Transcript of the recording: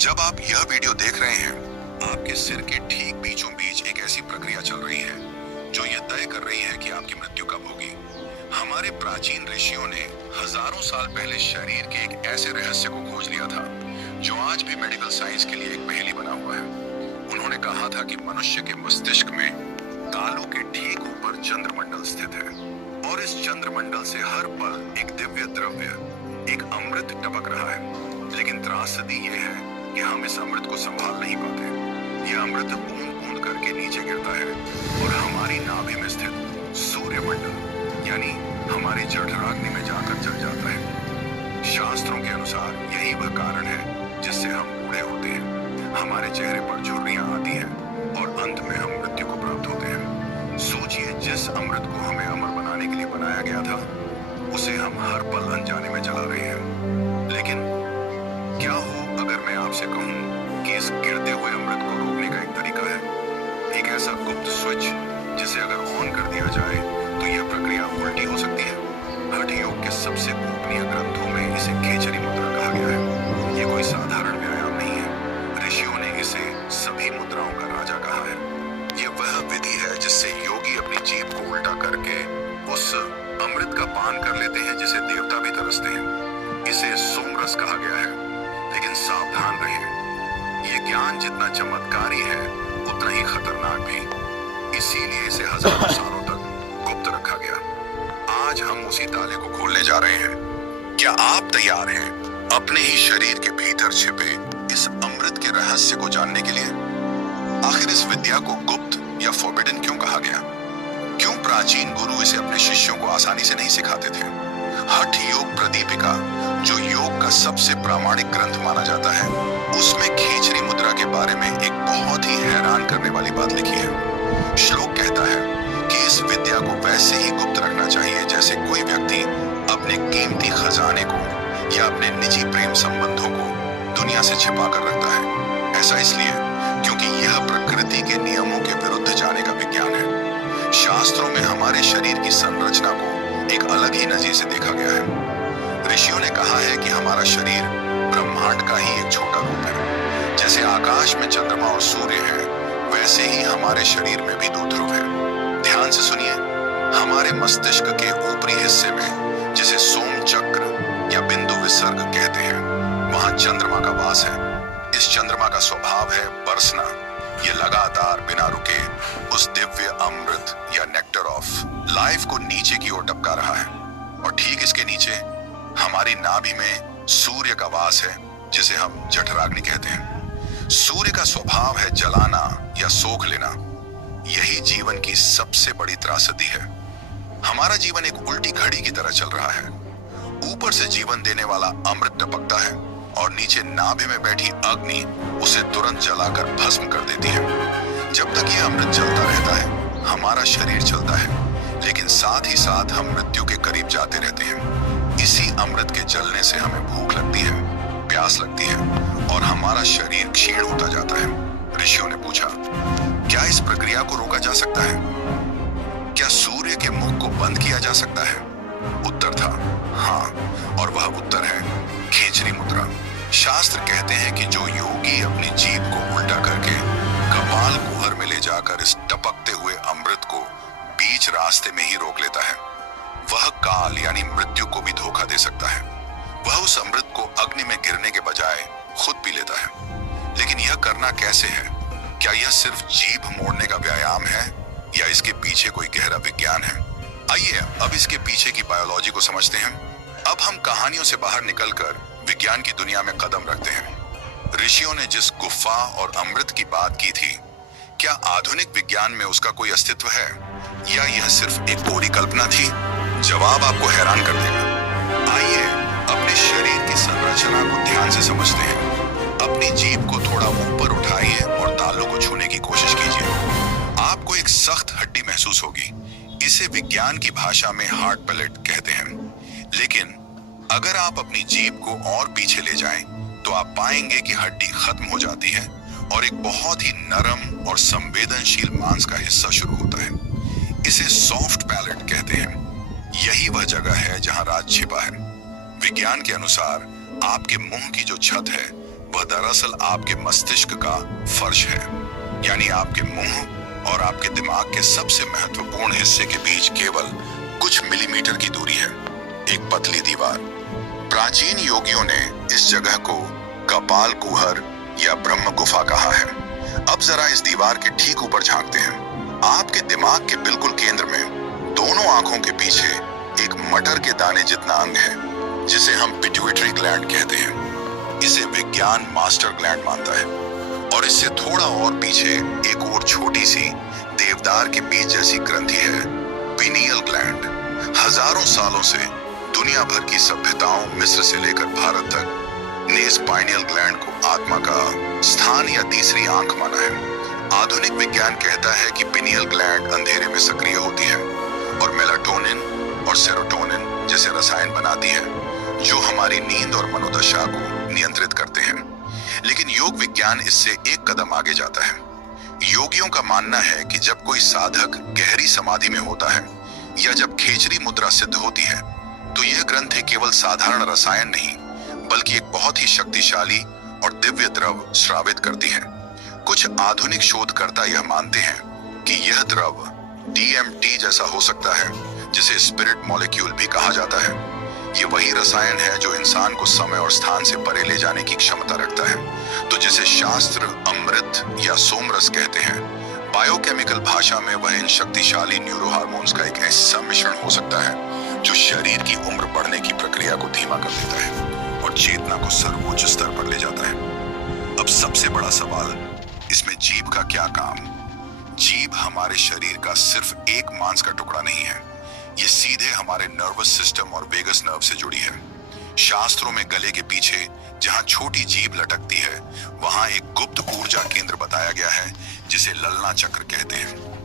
जब आप यह वीडियो देख रहे हैं, आपके सिर के ठीक बीचों बीच एक ऐसी प्रक्रिया चल रही है जो यह तय कर रही है कि आपकी मृत्यु कब होगी। हमारे प्राचीन ऋषियों ने हजारों साल पहले शरीर के एक ऐसे रहस्य को खोज लिया था जो आज भी मेडिकल साइंस के लिए एक पहेली बना हुआ है। उन्होंने कहा था कि मनुष्य के मस्तिष्क में तालू के ठीक ऊपर चंद्रमंडल स्थित है और इस चंद्रमंडल से हर पल एक दिव्य द्रव्य, एक अमृत टपक रहा है। लेकिन त्रासदी ये है कि हम इस अमृत को संभाल नहीं पाते। यह अमृत बूंद बूंद करके नीचे गिरता है और हमारी नाभि में स्थित सूर्यमंडल यानी हमारी जठराग्नि में जाकर जल जाता है। शास्त्रों के अनुसार यही वह कारण है जिससे हम बूढ़े होते हैं, हमारे चेहरे पर झुर्रियां आती हैं और अंत में हम मृत्यु को प्राप्त होते हैं। सोचिए, जिस अमृत को हमें अमर बनाने के लिए बनाया गया था, उसे हम हर पल अनजाने में जला रहे हैं। लेकिन क्या हो अगर मैं आपसे कहूं कि इस गिरते हुए अमृत को रोकने का एक तरीका है, एक ऐसा गुप्त स्विच जिसे अगर ऑन कर दिया जाए तो यह प्रक्रिया उल्टी हो सकती है। हठ योग के सबसे गोपनीय ग्रंथों में इसे खेचरी मुद्रा कहा गया है। यह कोई साधारण व्यायाम नहीं है। ऋषियों ने इसे सभी मुद्राओं का राजा कहा है। यह वह विधि है जिससे योगी अपनी जीभ को उल्टा करके उस अमृत का पान कर लेते हैं जिसे देवता भी तरसते हैं। इसे सोमरस कहा गया है। लेकिन सावधान रहें, यह ज्ञान जितना चमत्कारी है उतना ही खतरनाक भी। इसीलिए इसे हजारों सालों तक गुप्त रखा गया। आज हम उसी ताले को खोलने जा रहे हैं। क्या आप तैयार हैं अपने ही शरीर के भीतर छिपे इस अमृत के रहस्य को जानने के लिए? आखिर इस विद्या को गुप्त या फॉरबिडन क्यों कहा गया? क्यों प्राचीन गुरु इसे अपने शिष्यों को आसानी से नहीं सिखाते थे? हठ योग प्रदीपिका, जो योग का सबसे प्रामाणिक ग्रंथ माना जाता है, उसमें खेचरी मुद्रा के बारे में एक बहुत ही हैरान करने वाली बात लिखी है। श्लोक कहता है कि इस विद्या को वैसे ही गुप्त रखना चाहिए जैसे कोई व्यक्ति अपने कीमती खजाने को या अपने निजी प्रेम संबंधों को दुनिया से छिपा कर रखता है। ऐसा इसलिए क्योंकि यह प्रकृति के नियमों के विरुद्ध जाने का विज्ञान है। शास्त्रों में हमारे शरीर की संरचना को एक अलग ही नजरिए से देखा गया है। ऋषियों ने कहा है कि हमारा शरीर ब्रह्मांड का ही एक छोटा रूप है। जैसे आकाश में चंद्रमा और सूर्य है, वैसे ही हमारे शरीर में भी दो ध्रुव है। ध्यान से सुनिए, हमारे मस्तिष्क के ऊपरी हिस्से में, जिसे सोम चक्र या बिंदु विसर्ग कहते हैं, वहां चंद्रमा का वास है। इस चंद्रमा का स्वभाव है बरसना। ये लगातार बिना रुके उस दिव्य अमृत या नेक्टर ऑफ लाइफ को नीचे की ओर टपका रहा है। और ठीक इसके नीचे हमारी नाभि में सूर्य का वास है, जिसे हम जठराग्नि कहते हैं। सूर्य का स्वभाव है जलाना या सोख लेना। यही जीवन की सबसे बड़ी त्रासदी है। हमारा जीवन एक उल्टी घड़ी की तरह चल रहा है। ऊपर से जीवन देने वाला अमृत टपकता है और नीचे नाभि में बैठी अग्नि उसे तुरंत जलाकर भस्म कर देती है। जब तक यह अमृत चलता रहता है, हमारा शरीर चलता है, लेकिन साथ ही साथ हम मृत्यु के करीब जाते रहते हैं। इसी अमृत के जलने से हमें भूख लगती है, प्यास लगती है और हमारा शरीर क्षीण होता जाता है। ऋषियों ने पूछा, क्या इस प्रक्रिया को रोका जा सकता है? क्या सूर्य के मुख को बंद किया जा सकता है? उत्तर था हाँ, और वह उत्तर है खेचरी मुद्रा। शास्त्र कहते हैं कि जो योगी अपनी जीभ को उल्टा करके कपाल कुहर में ले जाकर इस टपकते हुए अमृत को बीच रास्ते में ही रोक लेता है, वह काल यानी मृत्यु को भी धोखा दे सकता है। वह उस अमृत को अग्नि में गिरने के बजाय खुद पी लेता है। लेकिन यह करना कैसे है? क्या यह सिर्फ जीभ मोड़ने का व्यायाम है या इसके पीछे कोई गहरा विज्ञान है? आइए अब इसके पीछे की बायोलॉजी को समझते हैं। अब हम कहानियों से बाहर निकलकर विज्ञान की दुनिया में कदम रखते हैं। ऋषियों ने जिस गुफा और अमृत की बात की थी, क्या आधुनिक विज्ञान में उसका कोई अस्तित्व है या यह सिर्फ एक कोरी कल्पना थी? जवाब आपको हैरान कर देगा। आइए अपने शरीर की संरचना को ध्यान से समझते हैं। अपनी जीभ को थोड़ा ऊपर उठाइए और तालू को छूने की कोशिश कीजिए। आपको एक सख्त हड्डी महसूस होगी। इसे विज्ञान की भाषा में हार्ड पैलेट कहते हैं। लेकिन अगर आप अपनी जीभ को और पीछे ले जाएं, तो आप पाएंगे कि हड्डी खत्म हो जाती है और एक बहुत ही नरम और संवेदनशील मांस का हिस्सा शुरू होता है। इसे सॉफ्ट पैलेट कहते हैं। यही वह जगह है जहां राज छिपा है। विज्ञान के अनुसार आपके मुंह की जो छत है, वह दरअसल आपके मस्तिष्क का फर्श है, यानी आपके मुंह और आपके दिमाग के सबसे महत्वपूर्ण हिस्से के बीच केवल कुछ मिलीमीटर की दूरी है, एक पतली दीवार। प्राचीन योगियों ने इस जगह को कपाल कुहर या ब्रह्म गुफा कहा है। अब जरा इस दीवार के ठीक ऊपर झांकते हैं। आपके दिमाग के बिल्कुल केंद्र में दोनों आंखों के पीछे एक मटर के दाने जितना अंग है, जिसे हम पिट्यूटरी ग्लैंड कहते हैं। इसे विज्ञान मास्टर ग्लैंड मानता है। और इससे थोड़ा और पीछे एक और छोटी सी देवदार के बीज जैसी ग्रंथि है, पिनियल ग्लैंड। हजारों सालों से दुनिया भर की सभ्यताओं, मिस्र से लेकर भारत तक, ने इस पाइनियल ग्लैंड को आत्मा का स्थान या तीसरी आंख माना है। आधुनिक विज्ञान कहता है कि पिनियल ग्लैंड अंधेरे में सक्रिय होती है और मेलाटोनिन और सेरोटोनिन जैसे रसायन बनाती है, जो हमारी नींद और मनोदशा को नियंत्रित करते हैं। लेकिन योग विज्ञान इससे एक कदम आगे जाता है। योगियों का मानना है कि जब कोई साधक गहरी समाधि में होता है या जब खेचरी मुद्रा सिद्ध होती है, तो यह ग्रंथि केवल साधारण रसायन नहीं, बल्कि एक बहुत ही शक्तिशाली और दिव्य द्रव स्रावित करती है। कुछ आधुनिक शोधकर्ता यह मानते हैं कि यह द्रव DMT जैसा हो सकता है, जिसे स्पिरिट मॉलिक्यूल भी कहा जाता है। ये वही रसायन है जो इंसान को समय और स्थान से परे ले जाने की क्षमता रखता है। तो जिसे शास्त्र अमृत या सोमरस कहते हैं, बायोकेमिकल भाषा में वह इन शक्तिशाली न्यूरो हार्मोन्स का एक ऐसा मिश्रण हो सकता है जो शरीर की उम्र बढ़ने की प्रक्रिया को धीमा कर देता है और चेतना को सर्वोच्च स्तर पर ले जाता है। अब सबसे बड़ा सवाल, इसमें जीभ का क्या काम? जीभ हमारे शरीर का सिर्फ एक मांस का टुकड़ा नहीं है, ये सीधे हमारे नर्वस सिस्टम और वेगस नर्व से जुड़ी है। शास्त्रों में गले के पीछे जहां छोटी जीभ लटकती है, वहां एक गुप्त ऊर्जा केंद्र बताया गया है, जिसे ललना चक्र कहते हैं।